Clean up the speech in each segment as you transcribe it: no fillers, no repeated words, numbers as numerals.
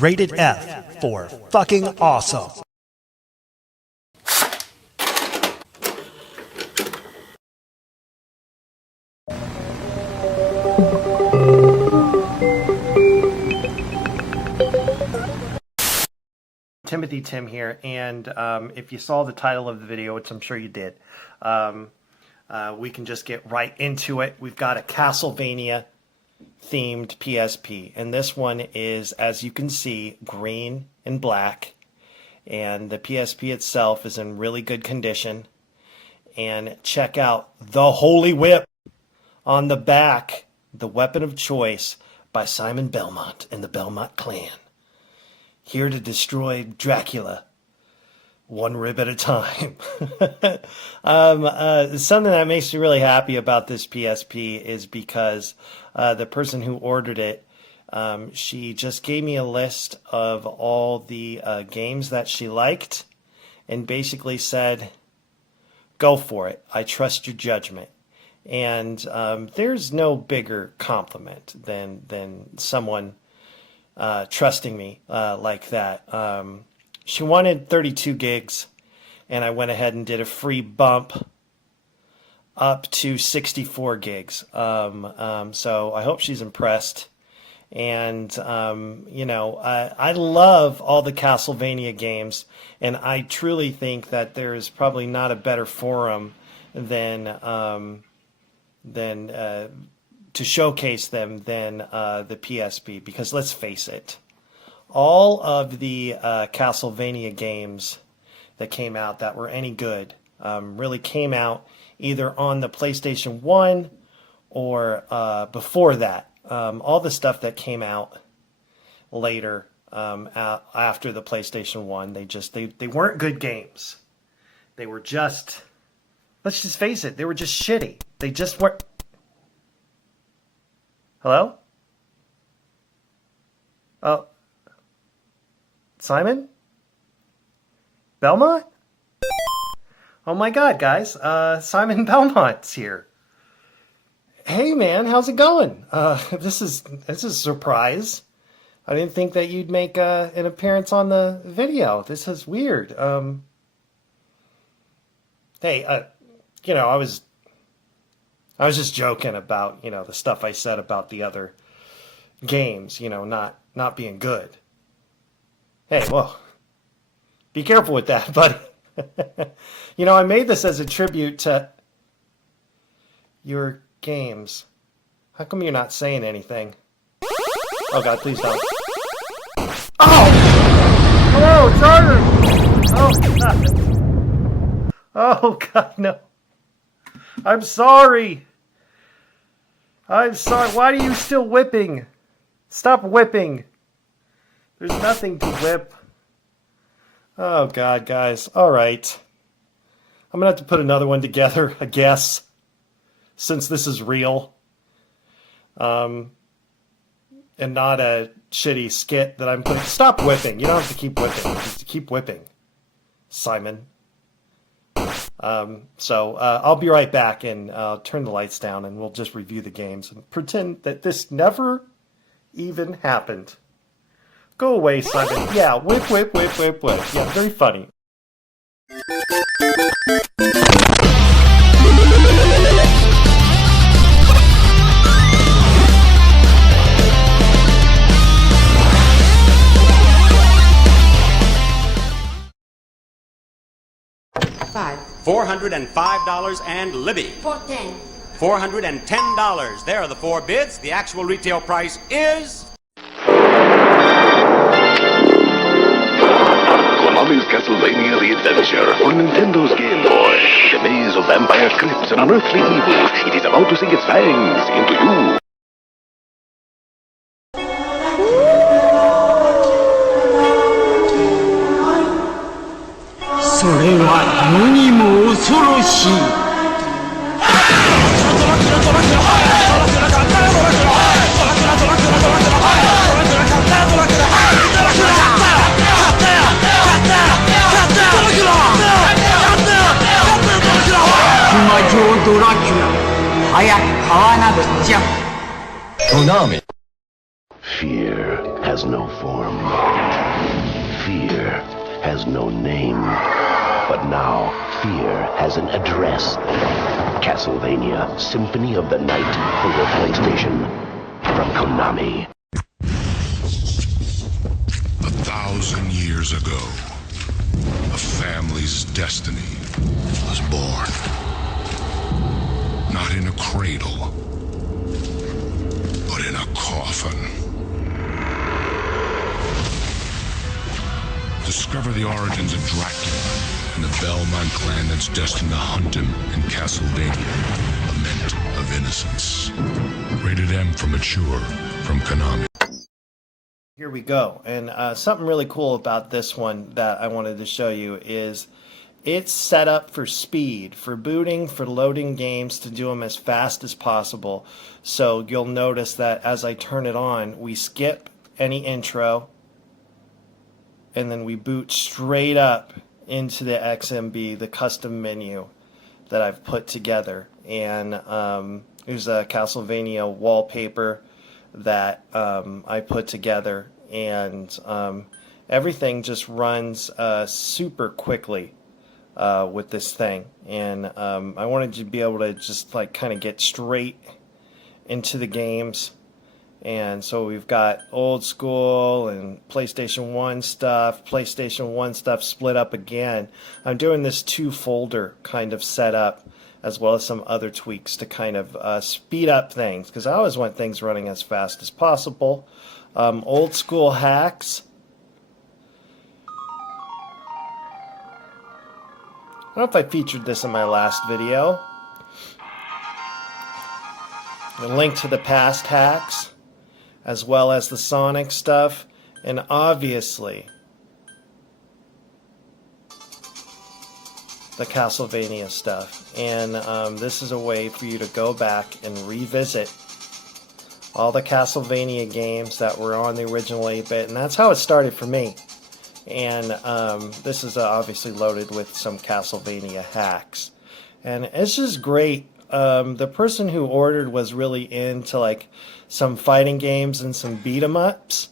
Rated F for fucking awesome. TimothyTim here, and if you saw the title of the video, which I'm sure you did, we can just get right into it. We've got a Castlevania themed PSP, and this one is, as you can see, green and black, and the PSP itself is in really good condition. And check out the Holy Whip on the back, the weapon of choice by Simon Belmont and the Belmont clan. Here to destroy Dracula, one rib at a time. Something that makes me really happy about this PSP is because the person who ordered it, she just gave me a list of all the games that she liked and basically said, go for it. I trust your judgment. And there's no bigger compliment than someone trusting me like that. She wanted 32 gigs, and I went ahead and did a free bump up to 64 gigs. So I hope she's impressed. And, you know, I love all the Castlevania games, and I truly think that there's probably not a better forum than to showcase them than the PSP, because let's face it, all of the Castlevania games that came out that were any good really came out either on the PlayStation 1 or before that. All the stuff that came out later after the PlayStation 1, they weren't good games. They were just, let's just face it, they were just shitty. They just weren't. Hello? Oh. Simon? Belmont? Oh my god, guys. Simon Belmont's here. Hey man, how's it going? This is a surprise. I didn't think that you'd make an appearance on the video. This is weird. Hey, you know, I was just joking about, you know, the stuff I said about the other games, you know, not being good. Hey, well, be careful with that, buddy. You know, I made this as a tribute to your games. How come you're not saying anything? Oh, God, please don't. Oh! Hello, Charter! Oh, God. Oh, God, no. I'm sorry. I'm sorry. Why are you still whipping? Stop whipping. There's nothing to whip. Oh, God, guys. All right. I'm going to have to put another one together, I guess, since this is real. And not a shitty skit that I'm putting. Stop whipping. You don't have to keep whipping. Just keep whipping, Simon. So I'll be right back, and I'll turn the lights down, and we'll just review the games and pretend that this never even happened. Go away, Simon. Yeah, whip, whip, whip, whip, whip. Yeah, very funny. $405 and Libby. $410. $410. There are the four bids. The actual retail price is... Konami's Castlevania The Adventure for Nintendo's Game Boy. The maze of vampire crypts and unearthly evils. It is about to sink its fangs into you. Fear has no form. Fear has no name. But now, fear has an address. Castlevania Symphony of the Night for your PlayStation. From Konami. 1,000 years ago, a family's destiny was born. Not in a cradle, but in a coffin. Discover the origins of Dracula and the Belmont clan that's destined to hunt him in Castlevania, Lament of Innocence. Rated M for mature from Konami. Here we go. And something really cool about this one that I wanted to show you is it's set up for speed, for booting, for loading games, to do them as fast as possible. So you'll notice that as I turn it on, we skip any intro, and then we boot straight up into the XMB, the custom menu that I've put together. And there's a Castlevania wallpaper that I put together, and everything just runs super quickly with this thing. And I wanted to be able to just like kind of get straight into the games. And so we've got old school and PlayStation 1 stuff split up again. I'm doing this 2-folder kind of setup, as well as some other tweaks to kind of speed up things, because I always want things running as fast as possible. Old school hacks. I don't know if I featured this in my last video. A link to the past hacks, as well as the Sonic stuff, and obviously the Castlevania stuff. And this is a way for you to go back and revisit all the Castlevania games that were on the original 8-bit, and that's how it started for me. And this is obviously loaded with some Castlevania hacks, and it's just great. The person who ordered was really into like some fighting games and some beat 'em ups,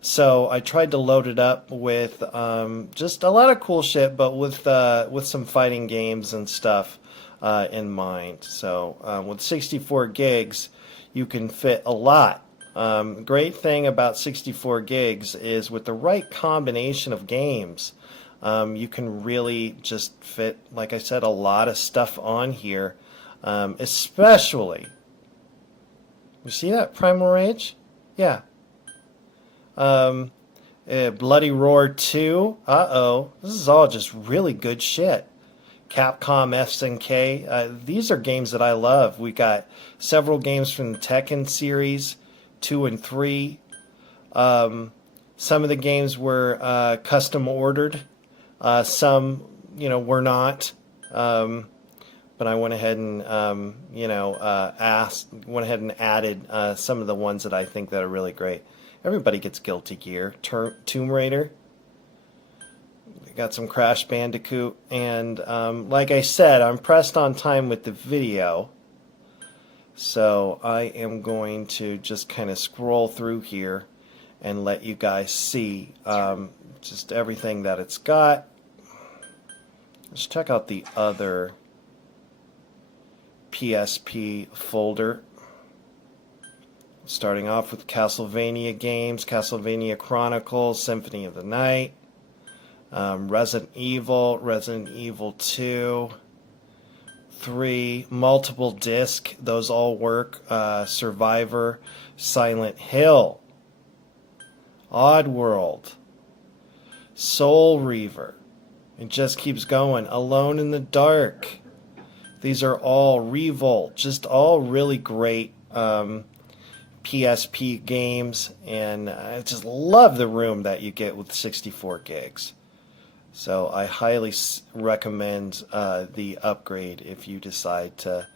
so I tried to load it up with just a lot of cool shit, but with some fighting games and stuff in mind. So with 64 gigs, you can fit a lot. Great thing about 64 gigs is with the right combination of games, you can really just fit, like I said, a lot of stuff on here. Especially, you see that Primal Rage? Yeah. Bloody Roar 2. This is all just really good shit. Capcom SNK. These are games that I love. We got several games from the Tekken series, 2 and 3. Some of the games were custom ordered. Some, were not. But I went ahead and, went ahead and added some of the ones that I think that are really great. Everybody gets Guilty Gear. Tomb Raider. Got some Crash Bandicoot. And like I said, I'm pressed on time with the video. So I am going to just kind of scroll through here and let you guys see just everything that it's got. Let's check out the other PSP folder. Starting off with Castlevania games, Castlevania Chronicles, Symphony of the Night, Resident Evil 2, 3, multiple disc, those all work, Survivor, Silent Hill, Oddworld, Soul Reaver, it just keeps going, Alone in the Dark. These are all Revolt, just all really great PSP games, and I just love the room that you get with 64 gigs. So I highly recommend the upgrade if you decide to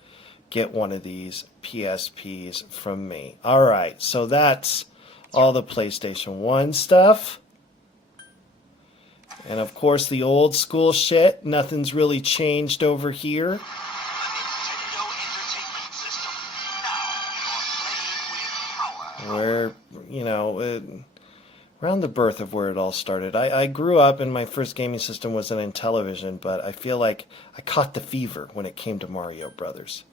get one of these PSPs from me. Alright, so that's all the PlayStation 1 stuff. And of course the old school shit, nothing's really changed over here. where, you know, around the birth of where it all started. I grew up and my first gaming system was an Intellivision, but I feel like I caught the fever when it came to Mario Brothers.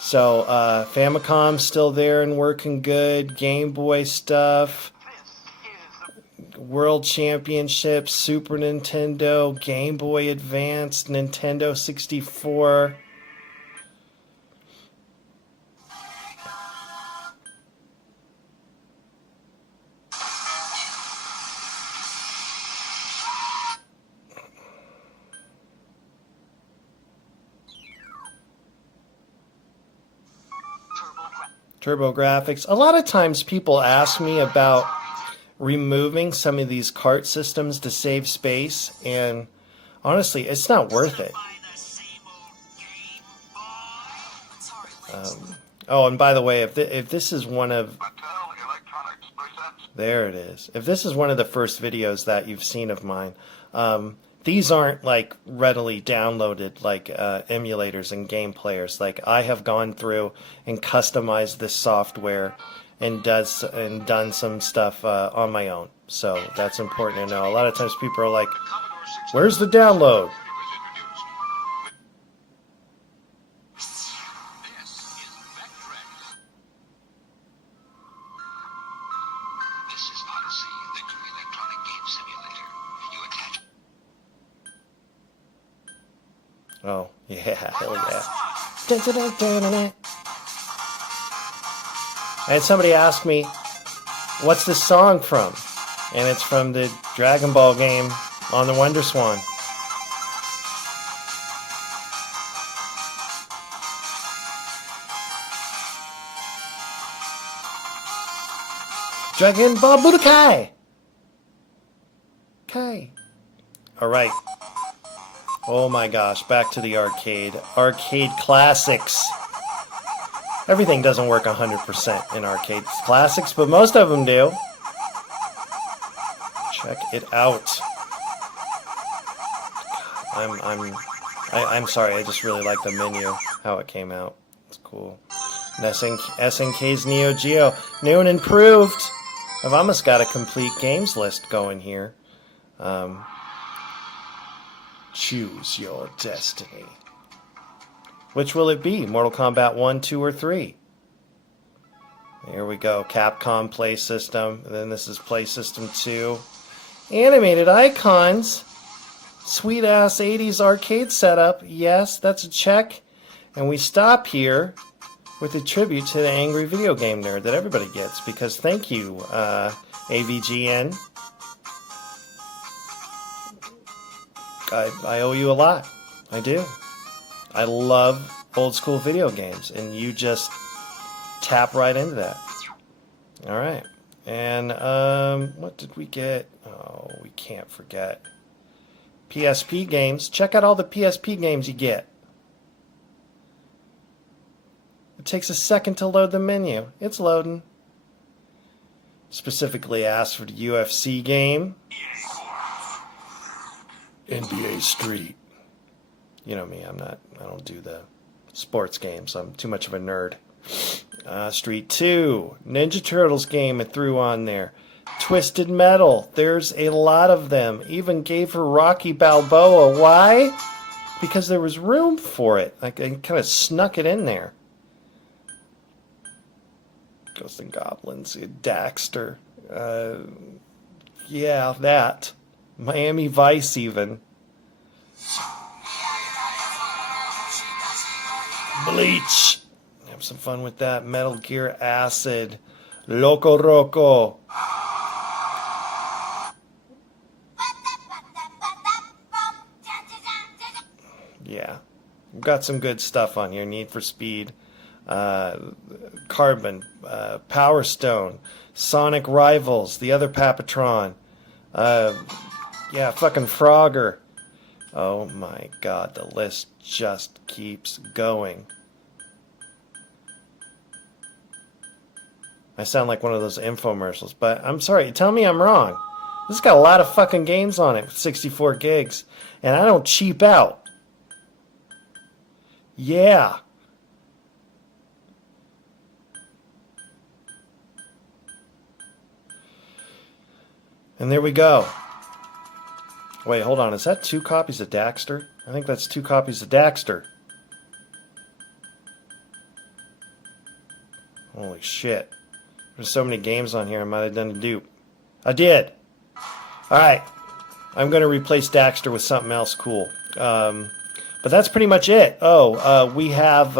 So, Famicom's still there and working good. Game Boy stuff. World Championships, Super Nintendo, Game Boy Advance, Nintendo 64. TurboGrafx. A lot of times people ask me about removing some of these cart systems to save space, and honestly, it's not worth it. Oh, and by the way, if this is one of... There it is. If this is one of the first videos that you've seen of mine, these aren't like readily downloaded like emulators and game players. Like, I have gone through and customized this software and done some stuff on my own. So that's important to know. A lot of times people are like, "Where's the download?" Oh, yeah, hell yeah. And somebody asked me, what's this song from? And it's from the Dragon Ball game on the Wonder Swan. Dragon Ball Budokai! Kai. Alright. Oh my gosh, back to the arcade. Arcade classics. Everything doesn't work 100% in arcade classics, but most of them do. Check it out. I'm sorry, I just really like the menu, how it came out. It's cool. SNK's Neo Geo. New and improved. I've almost got a complete games list going here. Choose your destiny. Which will it be? Mortal Kombat 1, 2, or 3? Here we go. Capcom Play System. And then this is Play System 2. Animated icons. Sweet ass 80s arcade setup. Yes, that's a check. And we stop here with a tribute to the angry video game nerd that everybody gets. Because thank you, AVGN. I owe you a lot. I do. I love old school video games, and you just tap right into that. Alright. And, what did we get? Oh, we can't forget. PSP games. Check out all the PSP games you get. It takes a second to load the menu. It's loading. Specifically asked for the UFC game. NBA Street. You know me, I don't do the sports games. I'm too much of a nerd. Street 2. Ninja Turtles game I threw on there. Twisted Metal. There's a lot of them. Even gave her Rocky Balboa. Why? Because there was room for it. Like, I kind of snuck it in there. Ghosts and Goblins. Daxter. Yeah, that. Miami Vice even. Bleach. Have some fun with that. Metal Gear Acid. Loco Roco. Yeah. We've got some good stuff on here. Need for Speed. Carbon. Power Stone. Sonic Rivals. The other Papatron. Yeah, fucking Frogger. Oh my god, the list just keeps going. I sound like one of those infomercials, but I'm sorry, tell me I'm wrong. This has got a lot of fucking games on it, 64 gigs, and I don't cheap out. Yeah. And there we go. Wait, hold on. Is that 2 copies of Daxter? I think that's 2 copies of Daxter. Holy shit. There's so many games on here, I might have done a dupe. I did! Alright. I'm going to replace Daxter with something else cool. But that's pretty much it. Oh, we have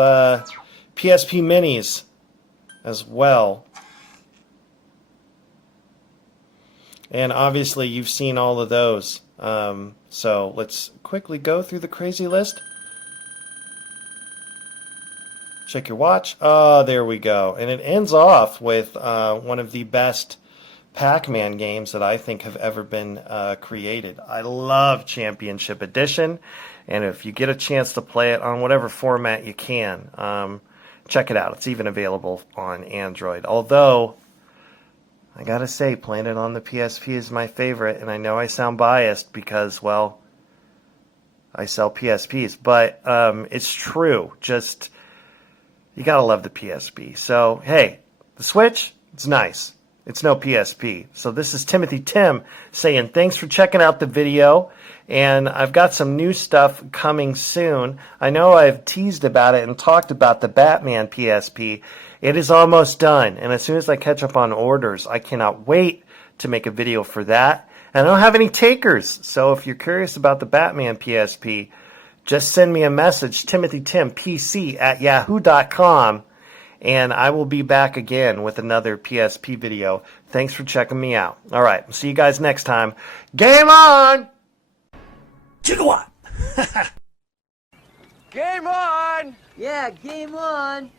PSP Minis as well. And obviously you've seen all of those. So let's quickly go through the crazy list. Check your watch. Oh, there we go. And it ends off with one of the best Pac-Man games that I think have ever been created. I love Championship Edition. And if you get a chance to play it on whatever format you can, check it out. It's even available on Android. Although, I gotta say, playing it on the PSP is my favorite. And I know I sound biased because, well, I sell PSPs. But it's true. Just, you gotta love the PSP. So, hey, the Switch, it's nice. It's no PSP. So this is TimothyTim saying thanks for checking out the video. And I've got some new stuff coming soon. I know I've teased about it and talked about the Batman PSP. It is almost done. And as soon as I catch up on orders, I cannot wait to make a video for that. And I don't have any takers. So if you're curious about the Batman PSP, just send me a message, TimothyTimPC@yahoo.com. And I will be back again with another PSP video. Thanks for checking me out. All right, see you guys next time. Game on! Gigawatt! Game on! Yeah, game on!